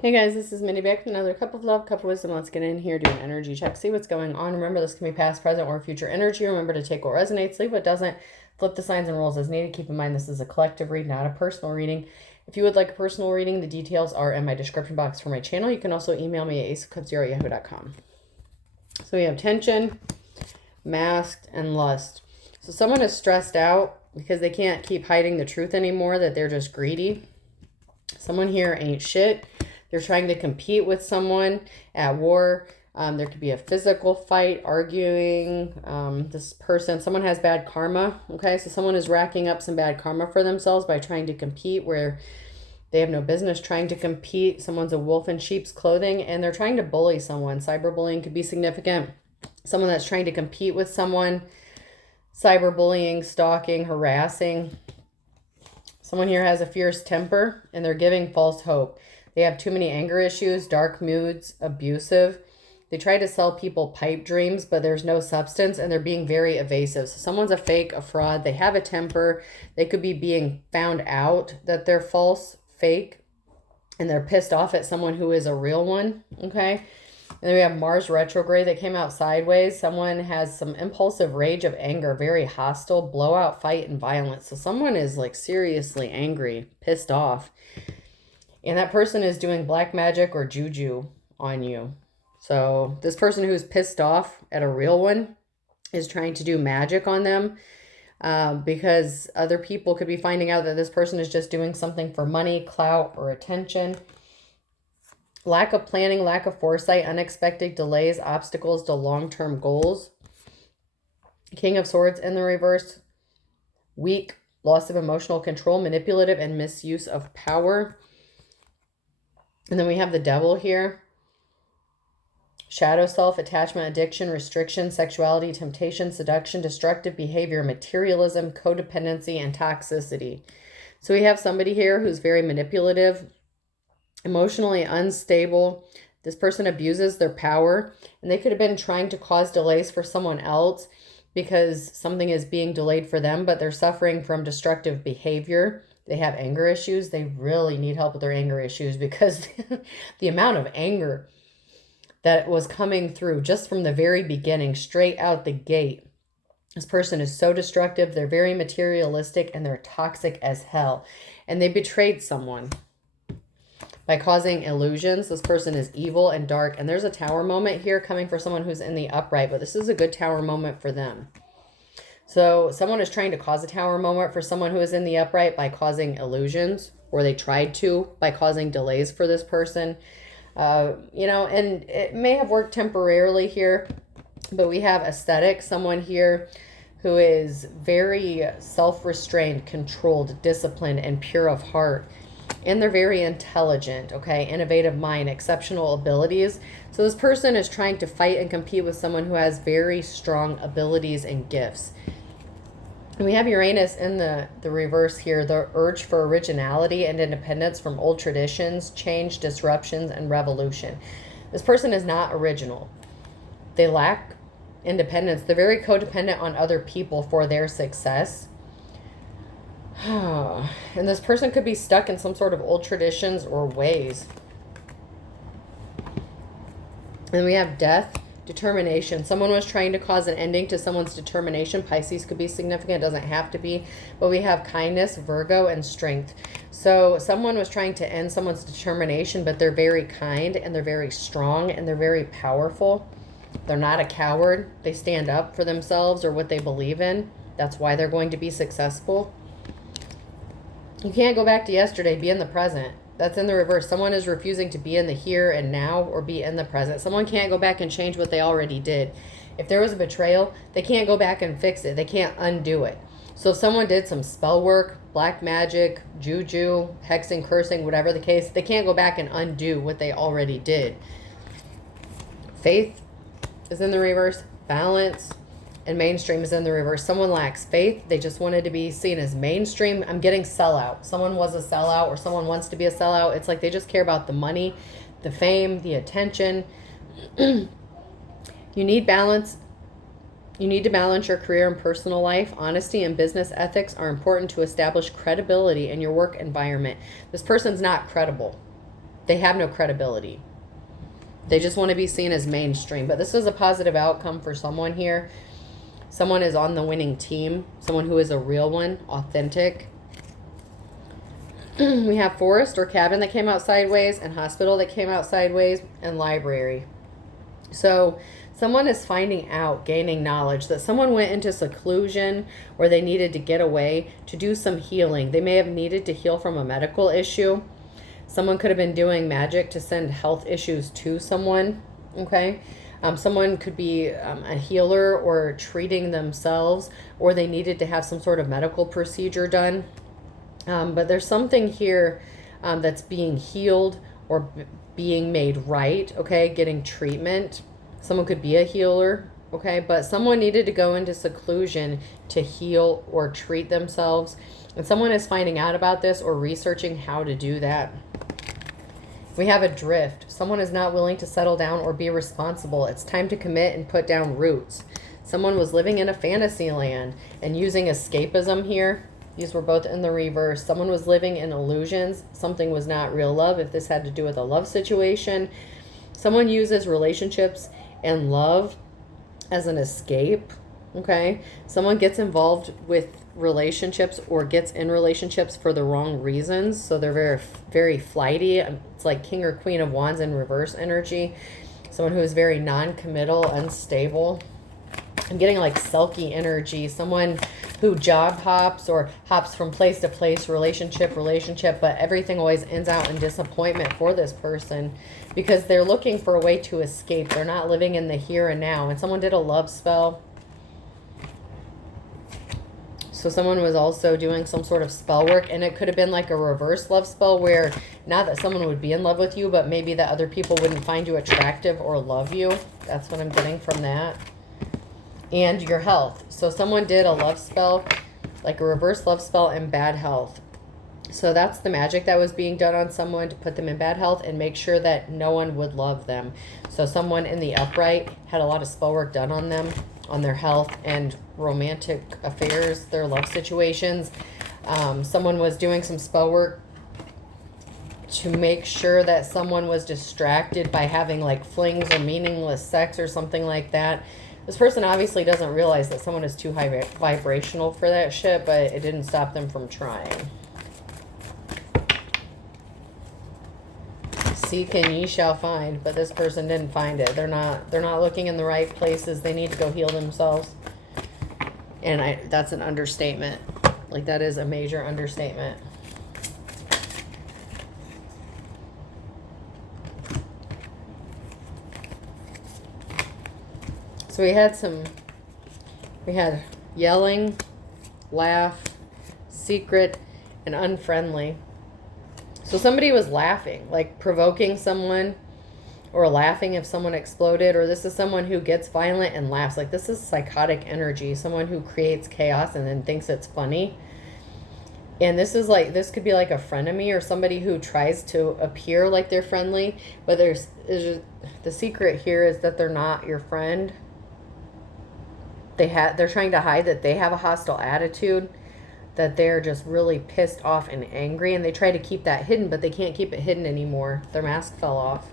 Hey guys, this is Mindy back with another cup of love, cup of wisdom. Let's get in here, do an energy check, see what's going on. Remember, this can be past, present, or future energy. Remember to take what resonates, leave what doesn't, flip the signs and rules as needed. Keep in mind this is a collective read, not a personal reading. If you would like a personal reading, the details are in my description box for my channel. You can also email me at aceofcups0@yahoo.com. So we have tension, masked, and lust. So someone is stressed out because they can't keep hiding the truth anymore, that they're just greedy. Someone here ain't shit. They're trying to compete with someone at war. There could be a physical fight, arguing. Someone has bad karma. Okay, so someone is racking up some bad karma for themselves by trying to compete where they have no business trying to compete. Someone's a wolf in sheep's clothing and they're trying to bully someone. Cyberbullying could be significant. Someone that's trying to compete with someone. Cyberbullying, stalking, harassing. Someone here has a fierce temper and they're giving false hope. They have too many anger issues, dark moods, abusive. They try to sell people pipe dreams, but there's no substance and they're being very evasive. So someone's a fake, a fraud. They have a temper. They could be being found out that they're false, fake, and they're pissed off at someone who is a real one. Okay. And then we have Mars retrograde that came out sideways. Someone has some impulsive rage of anger, very hostile, blowout, fight, and violence. So someone is like seriously angry, pissed off. And that person is doing black magic or juju on you. So this person who's pissed off at a real one is trying to do magic on them because other people could be finding out that this person is just doing something for money, clout, or attention. Lack of planning, lack of foresight, unexpected delays, obstacles to long-term goals. King of Swords in the reverse. Weak, loss of emotional control, manipulative, and misuse of power. And then we have the devil here. Shadow self, attachment, addiction, restriction, sexuality, temptation, seduction, destructive behavior, materialism, codependency, and toxicity. So we have somebody here who's very manipulative, emotionally unstable. This person abuses their power, and they could have been trying to cause delays for someone else because something is being delayed for them, but they're suffering from destructive behavior. They have anger issues. They really need help with their anger issues because the amount of anger that was coming through just from the very beginning, straight out the gate. This person is so destructive. They're very materialistic and they're toxic as hell. And they betrayed someone by causing illusions. This person is evil and dark. And there's a tower moment here coming for someone who's in the upright, but this is a good tower moment for them. So someone is trying to cause a tower moment for someone who is in the upright by causing illusions, or they tried to by causing delays for this person. And it may have worked temporarily here, but we have aesthetic, someone here who is very self-restrained, controlled, disciplined, and pure of heart. And they're very intelligent, okay? Innovative mind, exceptional abilities. So this person is trying to fight and compete with someone who has very strong abilities and gifts. And we have Uranus in the reverse here, the urge for originality and independence from old traditions, change, disruptions, and revolution. This person is not original. They lack independence. They're very codependent on other people for their success. And this person could be stuck in some sort of old traditions or ways. And we have death, determination. Someone was trying to cause an ending to someone's determination. Pisces could be significant, doesn't have to be. But we have kindness, Virgo, and strength. So someone was trying to end someone's determination, but they're very kind and they're very strong and they're very powerful. They're not a coward. They stand up for themselves or what they believe in. That's why they're going to be successful. You can't go back to yesterday. Be in the present. That's in the reverse. Someone is refusing to be in the here and now or be in the present. Someone can't go back and change what they already did. If there was a betrayal, they can't go back and fix it. They can't undo it. So if someone did some spell work, black magic, juju, hexing, cursing, whatever the case, they can't go back and undo what they already did. Faith is in the reverse. Balance and mainstream is in the reverse. Someone lacks faith. They just wanted to be seen as mainstream. I'm getting sellout. Someone was a sellout or someone wants to be a sellout. It's like they just care about the money, the fame, the attention. You need balance. You need to balance your career and personal life. Honesty and business ethics are important to establish credibility in your work environment. This person's not credible. They have no credibility. They just want to be seen as mainstream. But this is a positive outcome for someone here. Someone is on the winning team. Someone who is a real one, authentic. We have forest or cabin that came out sideways, and hospital that came out sideways, and library. So someone is finding out, gaining knowledge that someone went into seclusion or they needed to get away to do some healing. They may have needed to heal from a medical issue. Someone could have been doing magic to send health issues to someone, okay? Someone could be a healer or treating themselves, or they needed to have some sort of medical procedure done. But there's something here that's being healed or being made right, okay? Getting treatment. Someone could be a healer, okay? But someone needed to go into seclusion to heal or treat themselves. And someone is finding out about this or researching how to do that. We have adrift. Someone is not willing to settle down or be responsible. It's time to commit and put down roots. Someone was living in a fantasy land and using escapism here. These were both in the reverse. Someone was living in illusions. Something was not real love, if this had to do with a love situation. Someone uses relationships and love as an escape, okay? Someone gets involved with relationships or gets in relationships for the wrong reasons. So they're very, very flighty. It's like King or Queen of Wands in reverse energy. Someone who is very non-committal, unstable. I'm getting like sulky energy. Someone who job hops or hops from place to place, relationship, but everything always ends out in disappointment for this person because they're looking for a way to escape. They're not living in the here and now. And someone did a love spell. So someone was also doing some sort of spell work, and it could have been like a reverse love spell where not that someone would be in love with you, but maybe that other people wouldn't find you attractive or love you. That's what I'm getting from that. And your health. So someone did a love spell, like a reverse love spell, in bad health. So that's the magic that was being done on someone to put them in bad health and make sure that no one would love them. So someone in the upright had a lot of spell work done on them, on their health and romantic affairs, their love situations. Someone was doing some spell work to make sure that someone was distracted by having like flings or meaningless sex or something like that. This person obviously doesn't realize that someone is too high vibrational for that shit, but it didn't stop them from trying. Seek and ye shall find, but this person didn't find it. They're not looking in the right places. They need to go heal themselves. And that's an understatement. Like, that is a major understatement. So we had yelling, laugh, secret, and unfriendly. So somebody was laughing, like provoking someone, or laughing if someone exploded, or this is someone who gets violent and laughs. Like, this is psychotic energy, someone who creates chaos and then thinks it's funny. And this is like, this could be like a frenemy or somebody who tries to appear like they're friendly, but there's just, the secret here is that they're not your friend. They're trying to hide that they have a hostile attitude, that they're just really pissed off and angry, and they try to keep that hidden, but they can't keep it hidden anymore. Their mask fell off.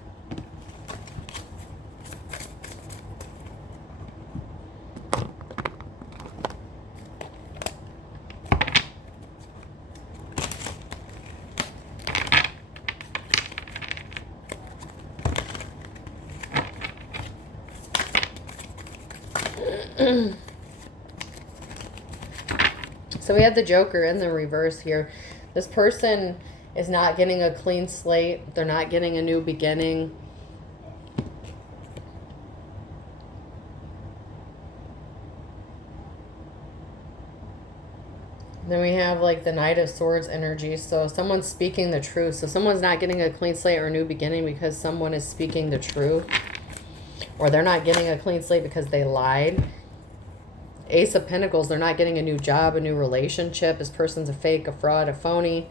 So we had the Joker in the reverse here. This person is not getting a clean slate. They're not getting a new beginning. Then we have like the Knight of Swords energy. So someone's speaking the truth. So someone's not getting a clean slate or a new beginning because someone is speaking the truth. Or they're not getting a clean slate because they lied. Ace of Pentacles, they're not getting a new job, a new relationship. This person's a fake, a fraud, a phony.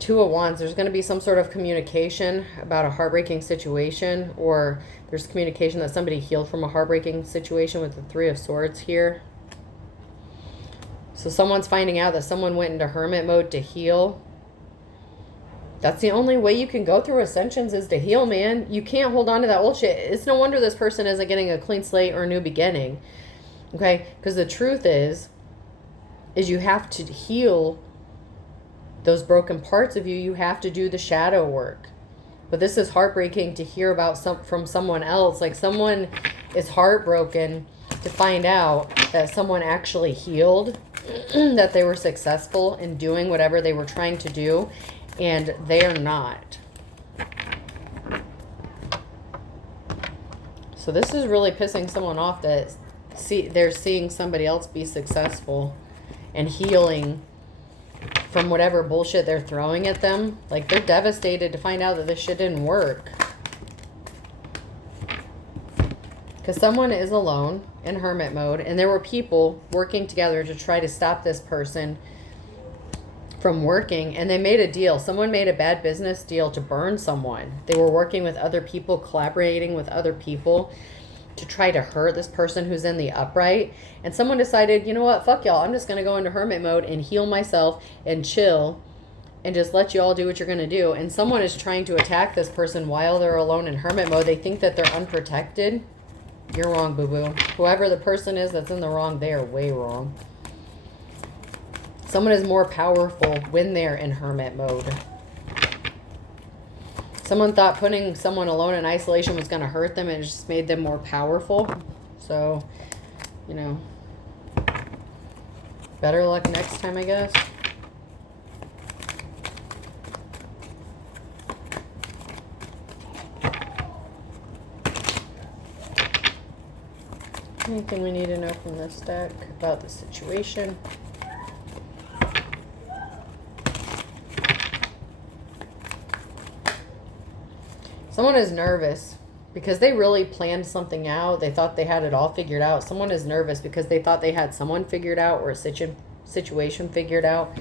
Two of Wands, there's going to be some sort of communication about a heartbreaking situation, or there's communication that somebody healed from a heartbreaking situation with the Three of Swords here. So someone's finding out that someone went into hermit mode to heal. That's the only way you can go through ascensions, is to heal, man. You can't hold on to that old shit. It's no wonder this person isn't getting a clean slate or a new beginning. Okay? Because the truth is you have to heal those broken parts of you. You have to do the shadow work. But this is heartbreaking to hear about from someone else. Like, someone is heartbroken to find out that someone actually healed, that they were successful in doing whatever they were trying to do, and they're not. So this is really pissing someone off, that they're seeing somebody else be successful and healing from whatever bullshit they're throwing at them. Like, they're devastated to find out that this shit didn't work. Because someone is alone in hermit mode, and there were people working together to try to stop this person from working, and they made a deal. Someone made a bad business deal to burn someone. They were working with other people, collaborating with other people to try to hurt this person who's in the upright. And someone decided, you know what, fuck y'all, I'm just going to go into hermit mode and heal myself and chill and just let you all do what you're going to do. And someone is trying to attack this person while they're alone in hermit mode. They think that they're unprotected. You're wrong, boo-boo. Whoever the person is that's in the wrong, they are way wrong. Someone is more powerful when they're in hermit mode. Someone thought putting someone alone in isolation was going to hurt them, and it just made them more powerful. So, you know, better luck next time, I guess. Anything we need to know from this deck about the situation? Someone is nervous because they really planned something out. They thought they had it all figured out. Someone is nervous because they thought they had someone figured out or a situation figured out.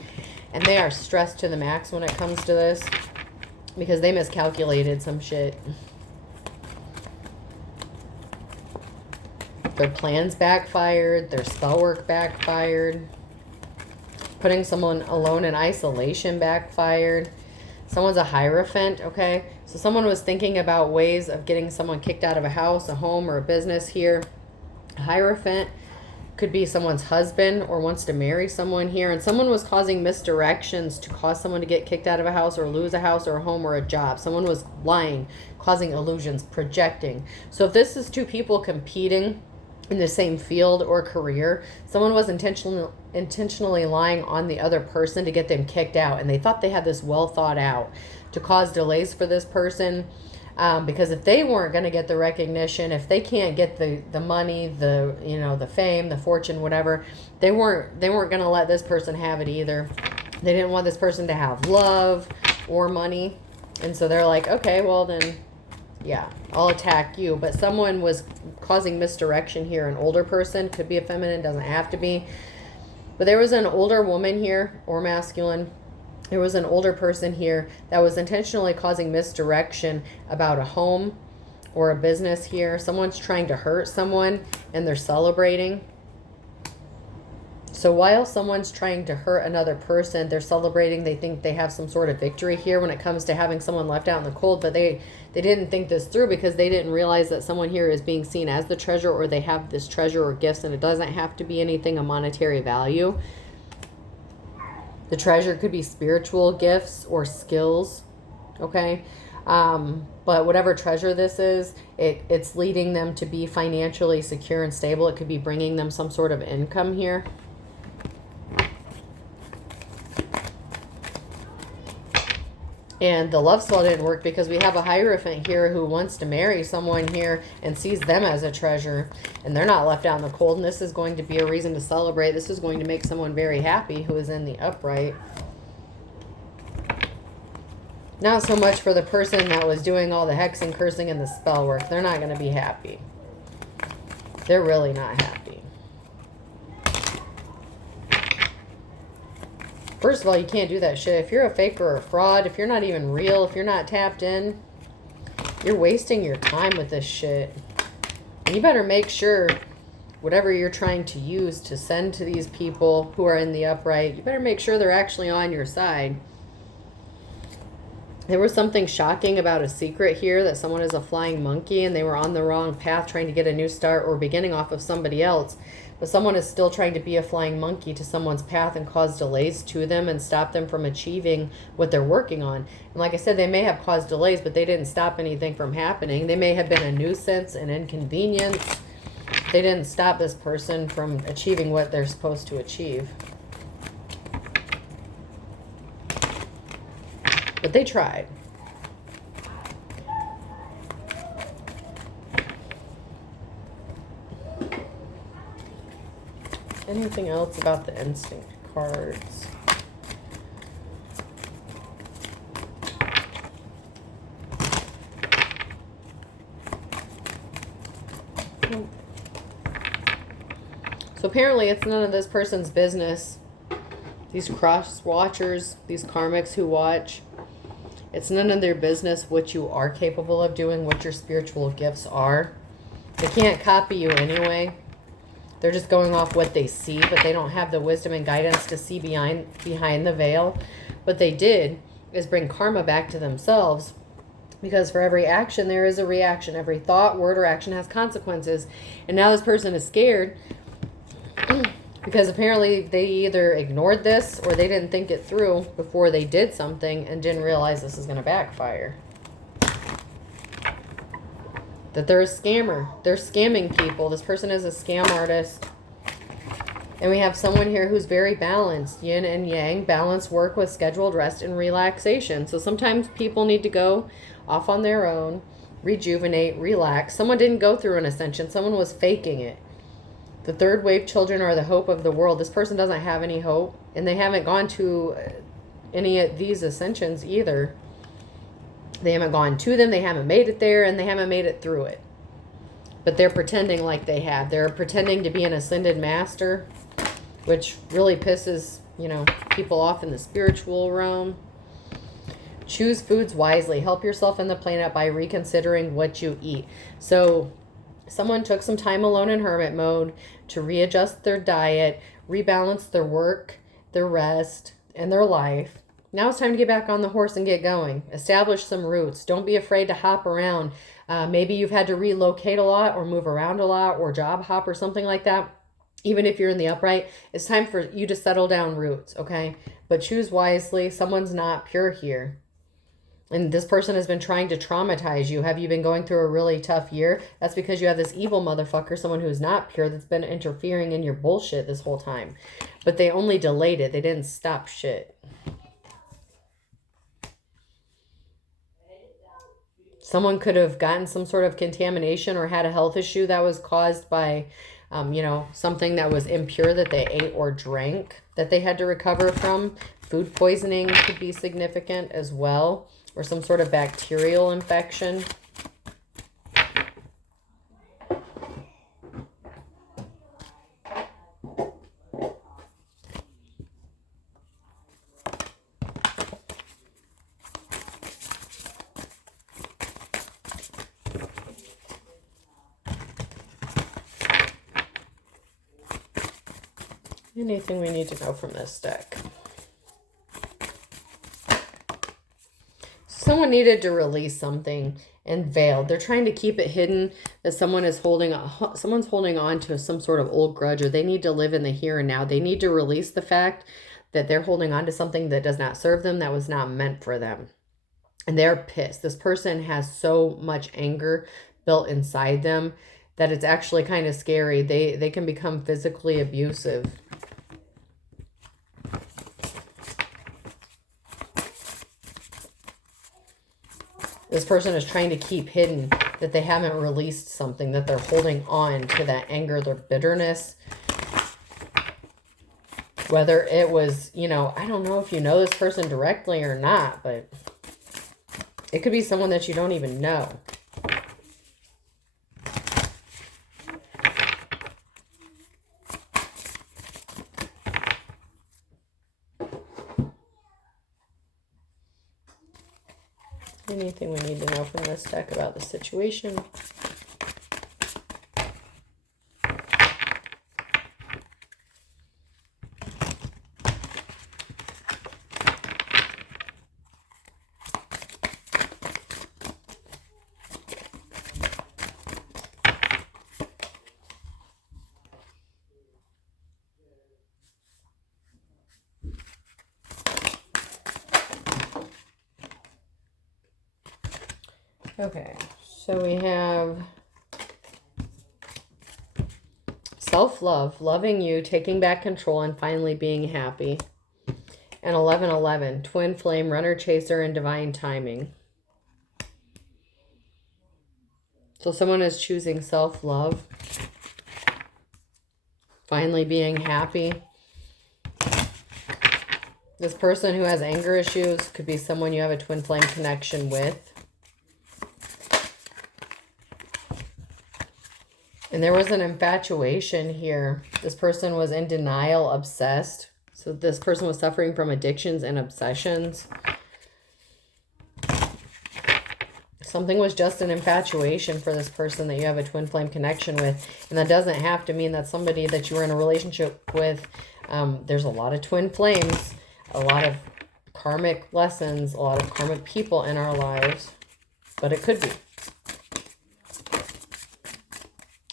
And they are stressed to the max when it comes to this because they miscalculated some shit. Their plans backfired. Their spell work backfired. Putting someone alone in isolation backfired. Someone's a hierophant, okay? So someone was thinking about ways of getting someone kicked out of a house, a home, or a business here. A hierophant could be someone's husband or wants to marry someone here. And someone was causing misdirections to cause someone to get kicked out of a house or lose a house or a home or a job. Someone was lying, causing illusions, projecting. So if this is two people competing in the same field or career, someone was intentionally lying on the other person to get them kicked out, and they thought they had this well thought out to cause delays for this person, because if they weren't going to get the recognition, if they can't get the money, the fame, the fortune, whatever, they weren't going to let this person have it either. They didn't want this person to have love or money, and so they're like, okay, well then, yeah, I'll attack you. But someone was causing misdirection here. An older person, could be a feminine, doesn't have to be. But there was an older woman here, or masculine. There was an older person here that was intentionally causing misdirection about a home or a business here. Someone's trying to hurt someone and they're celebrating. So while someone's trying to hurt another person, they're celebrating. They think they have some sort of victory here when it comes to having someone left out in the cold. But they didn't think this through because they didn't realize that someone here is being seen as the treasure, or they have this treasure or gifts, and it doesn't have to be anything of monetary value. The treasure could be spiritual gifts or skills, okay? But whatever treasure this is, it's leading them to be financially secure and stable. It could be bringing them some sort of income here. And the love spell didn't work because we have a hierophant here who wants to marry someone here and sees them as a treasure. And they're not left out in the cold. And this is going to be a reason to celebrate. This is going to make someone very happy who is in the upright. Not so much for the person that was doing all the hexing, cursing, and the spell work. They're not going to be happy. They're really not happy. First of all, you can't do that shit. If you're a fake or a fraud, if you're not even real, if you're not tapped in, you're wasting your time with this shit. And you better make sure whatever you're trying to use to send to these people who are in the upright, you better make sure they're actually on your side. There was something shocking about a secret here, that someone is a flying monkey and they were on the wrong path trying to get a new start or beginning off of somebody else. But someone is still trying to be a flying monkey to someone's path and cause delays to them and stop them from achieving what they're working on. And like I said, they may have caused delays, but they didn't stop anything from happening. They may have been a nuisance, an inconvenience. They didn't stop this person from achieving what they're supposed to achieve. But they tried. Anything else about the instinct cards? Nope. So apparently it's none of this person's business. These cross watchers, these karmics who watch, it's none of their business what you are capable of doing, what your spiritual gifts are. They can't copy you anyway. They're just going off what they see, but they don't have the wisdom and guidance to see behind the veil. What they did is bring karma back to themselves, because for every action there is a reaction. Every thought, word, or action has consequences. And now this person is scared because apparently they either ignored this or they didn't think it through before they did something and didn't realize this is going to backfire. That they're a scammer. They're scamming people. This person is a scam artist. And we have someone here who's very balanced. Yin and yang. Balance work with scheduled rest and relaxation. So sometimes people need to go off on their own, rejuvenate, relax. Someone didn't go through an ascension. Someone was faking it. The third wave children are the hope of the world. This person doesn't have any hope. And they haven't gone to any of these ascensions either. They haven't gone to them, they haven't made it there, and they haven't made it through it. But they're pretending like they have. They're pretending to be an ascended master, which really pisses, people off in the spiritual realm. Choose foods wisely. Help yourself and the planet by reconsidering what you eat. So someone took some time alone in hermit mode to readjust their diet, rebalance their work, their rest, and their life. Now it's time to get back on the horse and get going. Establish some roots. Don't be afraid to hop around. Maybe you've had to relocate a lot or move around a lot or job hop or something like that. Even if you're in the upright, it's time for you to settle down roots, okay? But choose wisely. Someone's not pure here. And this person has been trying to traumatize you. Have you been going through a really tough year? That's because you have this evil motherfucker, someone who's not pure, that's been interfering in your bullshit this whole time. But they only delayed it. They didn't stop shit. Someone could have gotten some sort of contamination or had a health issue that was caused by, something that was impure that they ate or drank that they had to recover from. Food poisoning could be significant as well, or some sort of bacterial infection. Anything we need to know from this deck? Someone needed to release something and veiled. They're trying to keep it hidden, that someone's holding on to some sort of old grudge, or they need to live in the here and now. They need to release the fact that they're holding on to something that does not serve them, that was not meant for them. And they're pissed. This person has so much anger built inside them that it's actually kind of scary. They can become physically abusive. This person is trying to keep hidden that they haven't released something, that they're holding on to that anger, their bitterness. Whether it was, I don't know if you know this person directly or not, but it could be someone that you don't even know. Anything we need to know from this deck about the situation? Okay, so we have self-love, loving you, taking back control, and finally being happy. And 1111, twin flame, runner chaser, and divine timing. So someone is choosing self-love, finally being happy. This person who has anger issues could be someone you have a twin flame connection with. And there was an infatuation here. This person was in denial, obsessed. So this person was suffering from addictions and obsessions. Something was just an infatuation for this person that you have a twin flame connection with. And that doesn't have to mean that somebody that you were in a relationship with. There's a lot of twin flames, a lot of karmic lessons, a lot of karmic people in our lives. But it could be.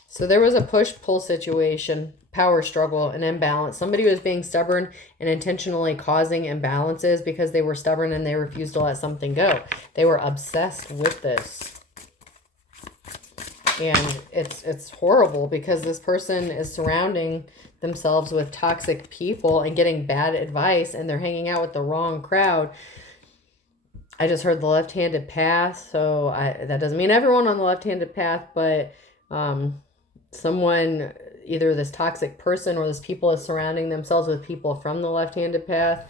So there was a push-pull situation, power struggle, an imbalance. Somebody was being stubborn and intentionally causing imbalances because they were stubborn and they refused to let something go. They were obsessed with this. And it's horrible because this person is surrounding themselves with toxic people and getting bad advice, and they're hanging out with the wrong crowd. I just heard the left-handed path, so that doesn't mean everyone on the left-handed path, but someone, either this toxic person or this people is surrounding themselves with people from the left-handed path.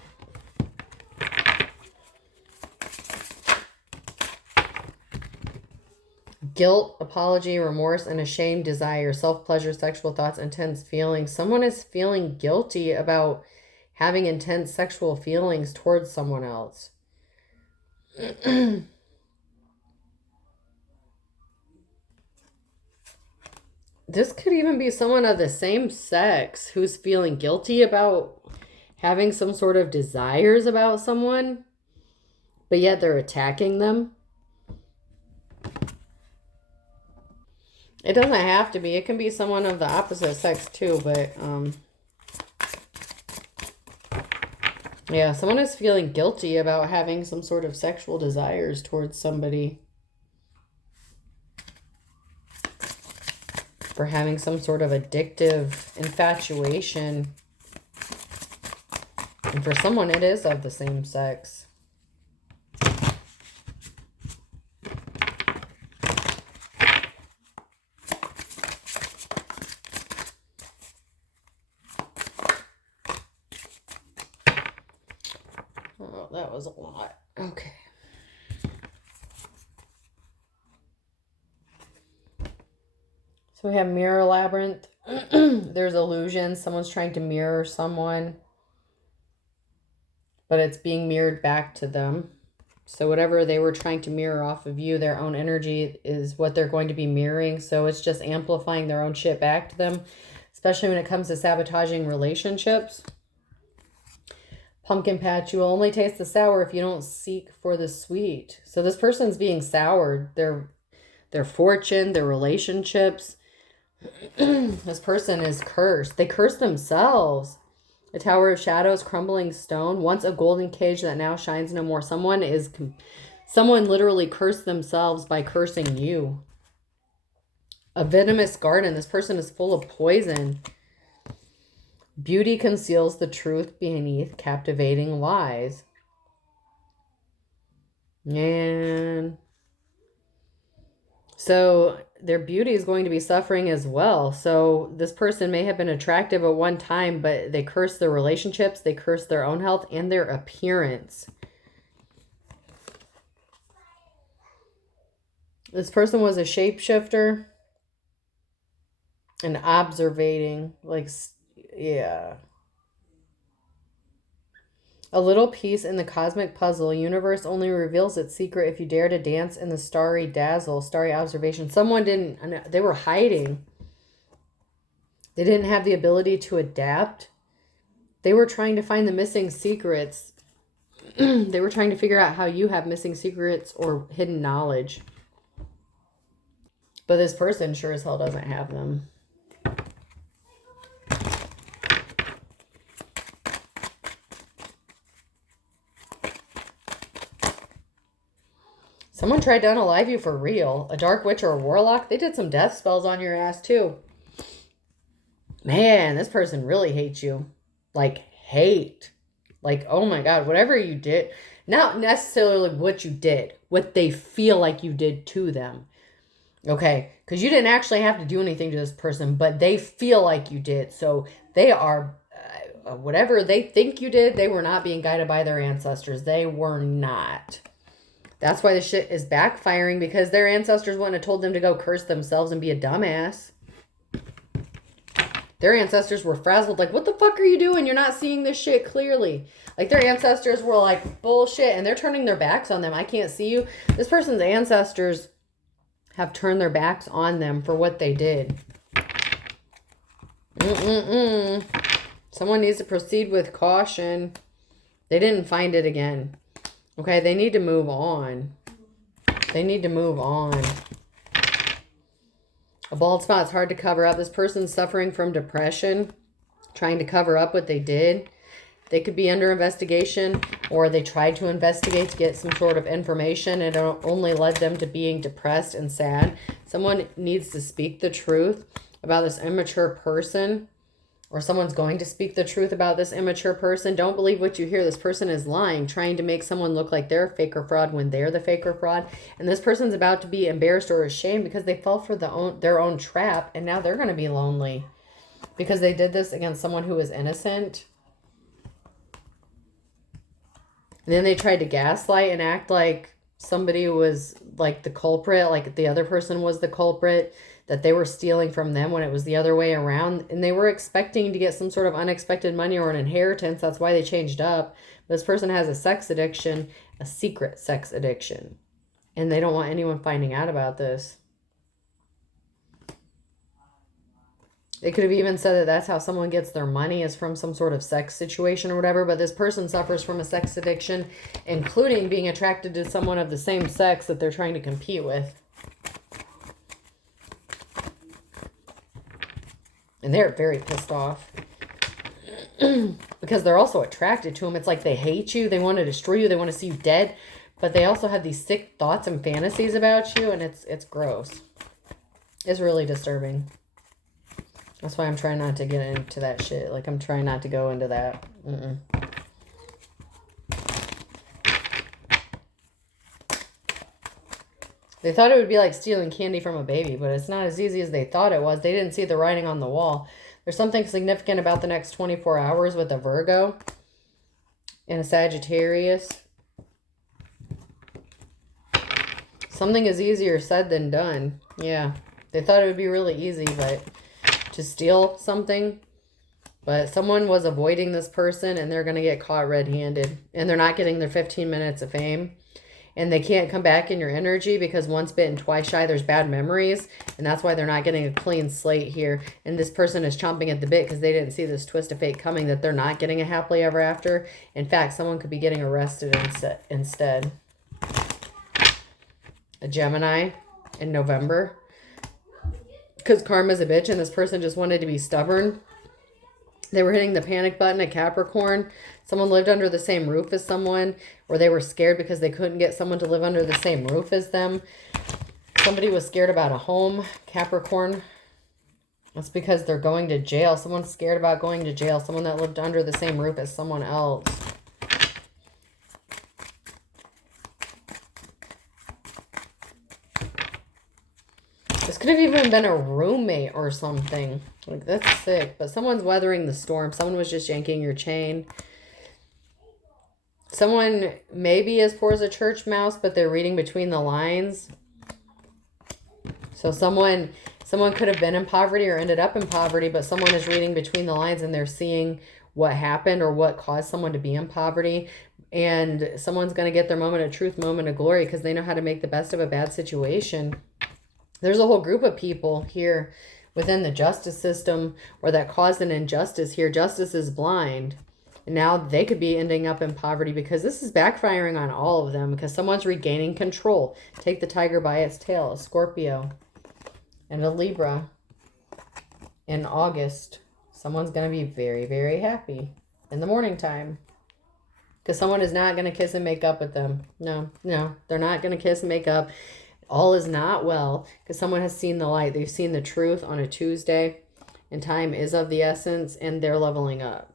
Guilt, apology, remorse, and a shame, desire, self-pleasure, sexual thoughts, intense feelings. Someone is feeling guilty about having intense sexual feelings towards someone else. This could even be someone of the same sex who's feeling guilty about having some sort of desires about someone, but yet they're attacking them. It doesn't have to be. It can be someone of the opposite sex too, but yeah, someone is feeling guilty about having some sort of sexual desires towards somebody. For having some sort of addictive infatuation. And for someone, it is of the same sex. Oh, that was a lot. Okay. So we have mirror labyrinth. There's illusion. Someone's trying to mirror someone, but it's being mirrored back to them. So whatever they were trying to mirror off of you, their own energy is what they're going to be mirroring. So it's just amplifying their own shit back to them, especially when it comes to sabotaging relationships. Pumpkin patch, you will only taste the sour if you don't seek for the sweet. So this person's being soured. Their fortune, their relationships. This person is cursed. They curse themselves. A tower of shadows, crumbling stone. Once a golden cage that now shines no more. Someone literally cursed themselves by cursing you. A venomous garden. This person is full of poison. Beauty conceals the truth beneath captivating lies. And so their beauty is going to be suffering as well. So this person may have been attractive at one time, but they curse their relationships, they curse their own health and their appearance. This person was a shapeshifter and observating, yeah. A little piece in the cosmic puzzle. Universe only reveals its secret if you dare to dance in the starry dazzle. Starry observation. Someone didn't, they were hiding. They didn't have the ability to adapt. They were trying to find the missing secrets. They were trying to figure out how you have missing secrets or hidden knowledge. But this person sure as hell doesn't have them. Someone tried to unalive you for real. A dark witch or a warlock. They did some death spells on your ass too. Man, this person really hates you. Like, hate. Like, oh my God, whatever you did. Not necessarily what you did. What they feel like you did to them. Okay? Because you didn't actually have to do anything to this person, but they feel like you did. So they are, whatever they think you did, they were not being guided by their ancestors. They were not. That's why the shit is backfiring, because their ancestors wouldn't have told them to go curse themselves and be a dumbass. Their ancestors were frazzled, like, what the fuck are you doing? You're not seeing this shit clearly. Like, their ancestors were like, bullshit, and they're turning their backs on them. I can't see you. This person's ancestors have turned their backs on them for what they did. Someone needs to proceed with caution. They didn't find it again. Okay, they need to move on. They need to move on. A bald spot's hard to cover up. This person's suffering from depression, trying to cover up what they did. They could be under investigation, or they tried to investigate to get some sort of information, and it only led them to being depressed and sad. Someone needs to speak the truth about this immature person, or someone's going to speak the truth about this immature person. Don't believe what you hear. This person is lying, trying to make someone look like they're a fake or fraud when they're the fake or fraud. And this person's about to be embarrassed or ashamed because they fell for their own trap, and now they're going to be lonely because they did this against someone who was innocent. And then they tried to gaslight and act like somebody was like the culprit, like the other person was the culprit, that they were stealing from them when it was the other way around. And they were expecting to get some sort of unexpected money or an inheritance. That's why they changed up. But this person has a sex addiction, a secret sex addiction. And they don't want anyone finding out about this. They could have even said that that's how someone gets their money, is from some sort of sex situation or whatever. But this person suffers from a sex addiction, including being attracted to someone of the same sex that they're trying to compete with. And they're very pissed off because they're also attracted to him. It's like they hate you. They want to destroy you. They want to see you dead. But they also have these sick thoughts and fantasies about you. And it's gross. It's really disturbing. That's why I'm trying not to get into that shit. Like, I'm trying not to go into that. They thought it would be like stealing candy from a baby, but it's not as easy as they thought it was. They didn't see the writing on the wall. There's something significant about the next 24 hours with a Virgo and a Sagittarius. Something is easier said than done. Yeah. They thought it would be really easy, but to steal something. But someone was avoiding this person, and they're going to get caught red-handed. And they're not getting their 15 minutes of fame. And they can't come back in your energy because once bitten, twice shy, there's bad memories. And that's why they're not getting a clean slate here. And this person is chomping at the bit because they didn't see this twist of fate coming, that they're not getting a happily ever after. In fact, someone could be getting arrested instead. A Gemini in November. Because karma's a bitch and this person just wanted to be stubborn. They were hitting the panic button at Capricorn. Someone lived under the same roof as someone, or they were scared because they couldn't get someone to live under the same roof as them. Somebody was scared about a home, Capricorn. That's because they're going to jail. Someone's scared about going to jail. Someone that lived under the same roof as someone else. This could have even been a roommate or something. Like, that's sick. But someone's weathering the storm. Someone was just yanking your chain. Someone maybe as poor as a church mouse, but they're reading between the lines. So someone could have been in poverty or ended up in poverty, but someone is reading between the lines and they're seeing what happened or what caused someone to be in poverty. And someone's going to get their moment of truth, moment of glory, because they know how to make the best of a bad situation. There's a whole group of people here within the justice system or that caused an injustice here. Justice is blind. And now they could be ending up in poverty because this is backfiring on all of them because someone's regaining control. Take the tiger by its tail. A Scorpio and a Libra in August. Someone's going to be very, very happy in the morning time because someone is not going to kiss and make up with them. No, no, they're not going to kiss and make up. All is not well because someone has seen the light. They've seen the truth on a Tuesday, and time is of the essence, and they're leveling up.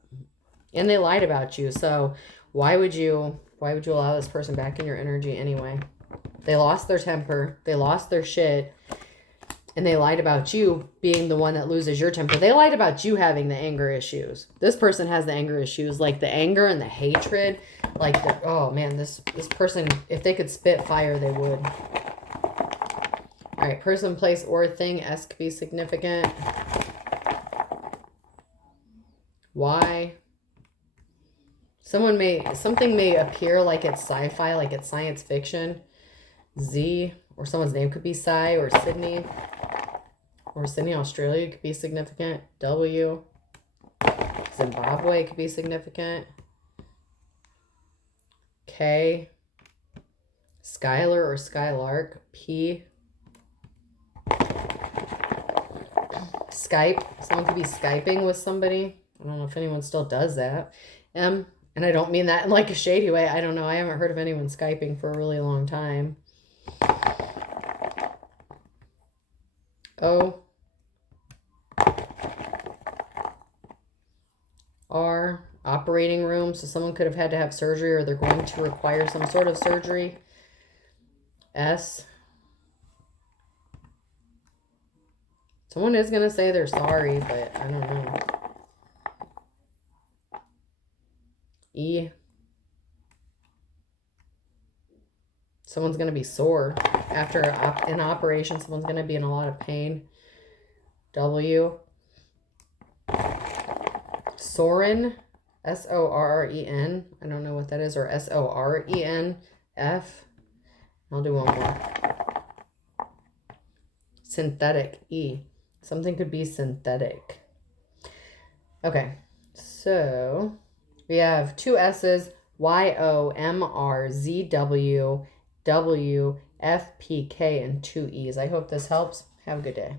And they lied about you. So why would you allow this person back in your energy anyway? They lost their temper. They lost their shit. And they lied about you being the one that loses your temper. They lied about you having the anger issues. This person has the anger issues, like the anger and the hatred. Like, oh man, this person, if they could spit fire, they would. All right, person, place, or thing. S could be significant. Y. Something may appear like it's sci-fi, like it's science fiction. Z, or someone's name could be Cy or Sydney. Or Sydney, Australia could be significant. W. Zimbabwe could be significant. K. Skylar or Skylark. P. Skype. Someone could be Skyping with somebody. I don't know if anyone still does that. M. And I don't mean that in like a shady way. I don't know. I haven't heard of anyone Skyping for a really long time. O. R. Operating room. So someone could have had to have surgery, or they're going to require some sort of surgery. S. Someone is going to say they're sorry, but I don't know. E. Someone's going to be sore. After an operation, someone's going to be in a lot of pain. W. Soren. S-O-R-R-E-N. I don't know what that is. Or S-O-R-E-N. F. I'll do one more. Synthetic. E. Something could be synthetic. Okay. So we have two S's. Y-O-M-R-Z-W-W-F-P-K and two E's. I hope this helps. Have a good day.